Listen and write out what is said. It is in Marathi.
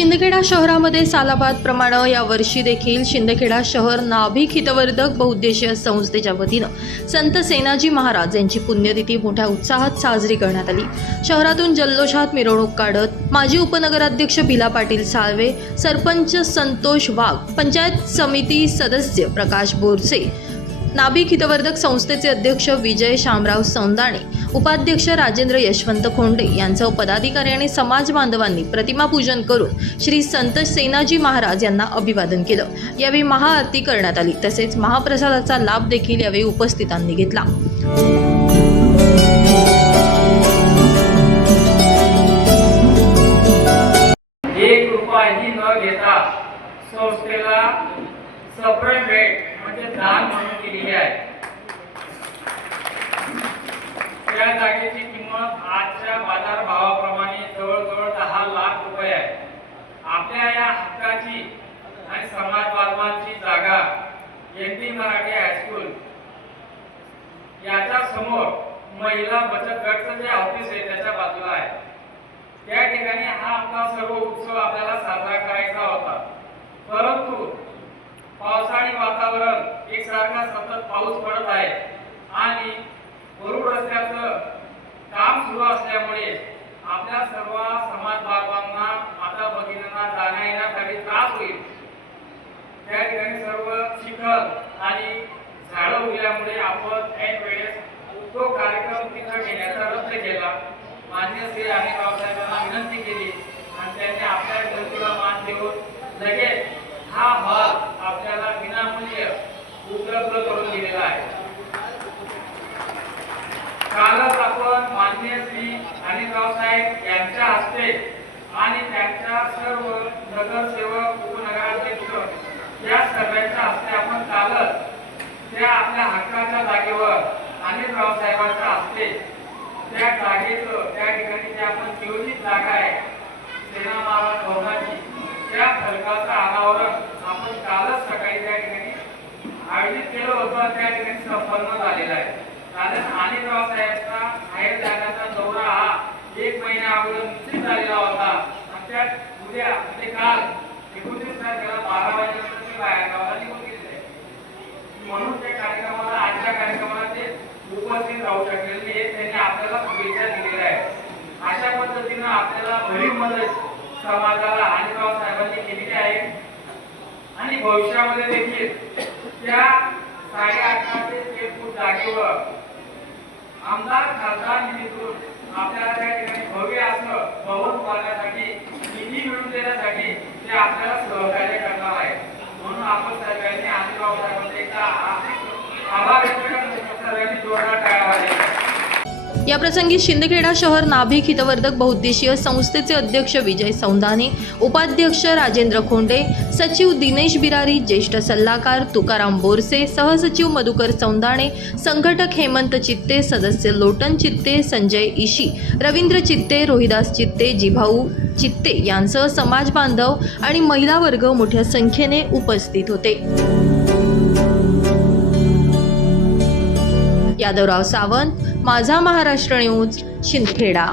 शिंदखेडा शहरामध्ये सालाबादप्रमाणे यावर्षी देखील शिंदखेडा शहर नाभिक हितवर्धक बहुउद्देशीय संस्थेच्या वतीनं संत सेनाजी महाराज यांची पुण्यतिथी मोठ्या उत्साहात साजरी करण्यात आली. शहरातून जल्लोषात मिरवणूक काढत माजी उपनगराध्यक्ष भिला पाटील साळवे सरपंच संतोष वाघ पंचायत समिती सदस्य प्रकाश बोरसे नाभिक हितवर्धक संस्थेचे अध्यक्ष विजय शामराव सौंदाणे उपाध्यक्ष राजेंद्र यशवंत खोंडे यांसह पदाधिकारी आणि समाज बांधवांनी प्रतिमापूजन करून श्री संत सेनाजी महाराज यांना अभिवादन केलं. यावेळी महाआरती करण्यात आली. तसेच महाप्रसादाचा लाभ देखील यावेळी उपस्थितांनी घेतला. एक रुपयाही न घेता संस्थेला सप्रेम भेट म्हणजे दान म्हणून केलेली आहे. त्या जागेची किंमत आजच्या बाजार भावाप्रमाणे जवळजवळ दहा लाख रुपये आहे. आपल्या या हक्काची आणि समाज बांधवांची जागा एन टी मराठी हायस्कूल याच्या समोर महिला बचत गटचं जे ऑफिस आहे त्याच्या बाजूला आहे. त्या ठिकाणी हा आपला सर्व उत्सव आपल्याला साजरा करायचा होता. परंतु पावसाळी वातावरण एकसारखा सतत पाऊस पडत आहे. आणि वरुड रस्त्याचं काम सुरू असल्यामुळे आपल्या सर्व समाज बांधवांना माता भगिनींना जाण्या येण्यासाठी त्रास होईल. त्या ठिकाणी सर्व चिखल आणि झाडं उगल्यामुळे आपण ऐन वेळेस तो कार्यक्रम तिथं घेण्याचा रद्द केला. मान्य श्री आणि बाबासाहेबांना विनंती केली आणि त्यांनी आपल्या विनंतीला मान देऊन लगेच हा हॉल उपलब्ध करून दिलेला आहे. कालच आपण मान्य श्री अनिल साहेब यांच्या हस्ते आणि त्यांच्या सर्व नगरसेवक उपनगराध्यक्ष या सर्वांच्या हस्ते आपण कालच त्या आपल्या हक्काच्या जागेवर अनिल साहेबांच्या हस्ते त्या जागेचं त्या ठिकाणी जे आपण नियोजित जागा आहे सेना महाराज भवनाची त्या फलकाचं अनावरण आपण कालच सकाळी त्या ठिकाणी आयोजित केलं होतं त्या ठिकाणी संपन्न झालेला आहे. कारण अनिल रावसाहेबांचा बाहेर जाण्याचा दौरा हा एक महिन्या अगोदर निश्चित झालेला होता. आणि उद्या म्हणजे काल एकोणतीस तारखेला बारा वाजेनंतर मी बाहेर गावाला निघून गेले म्हणून त्या कार्यक्रमाला आजच्या कार्यक्रमाला ते उपस्थित राहू शकलेले हे त्यांनी आपल्याला शुभेच्छा दिलेल्या आहेत. अशा पद्धतीनं आपल्याला भरीव मदत समाजाला आणि साहेबांनी केलेली आहे. आणि भविष्यामध्ये देखील त्या साडे अठरा ते फूट जागेवर आमदार खासदार निधीतून आपल्याला त्या ठिकाणी भव्य असं भवन उभारण्यासाठी निधी मिळवून देण्यासाठी ते आपल्याला सहकार्य करणार आहे म्हणून आपण सरकारने अनिलराव साहेबांचे एकदा आ- आभार याप्रसंगी शिंदखेडा शहर नाभिक हितवर्धक बहुद्देशीय संस्थेचे अध्यक्ष विजय सौंदाने उपाध्यक्ष राजेंद्र खोंडे सचिव दिनेश बिरारी ज्येष्ठ सल्लागार तुकाराम बोरसे सहसचिव मधुकर सौंदाणे संघटक हेमंत चित्ते सदस्य लोटन चित्ते संजय इशी रवींद्र चित्ते रोहिदास चित्ते जिभाऊ चित्ते यांसह समाज बांधव आणि महिला वर्ग मोठ्या संख्येने उपस्थित होते. यादवराव सावंत माझा महाराष्ट्र न्यूज शिंदखेडा.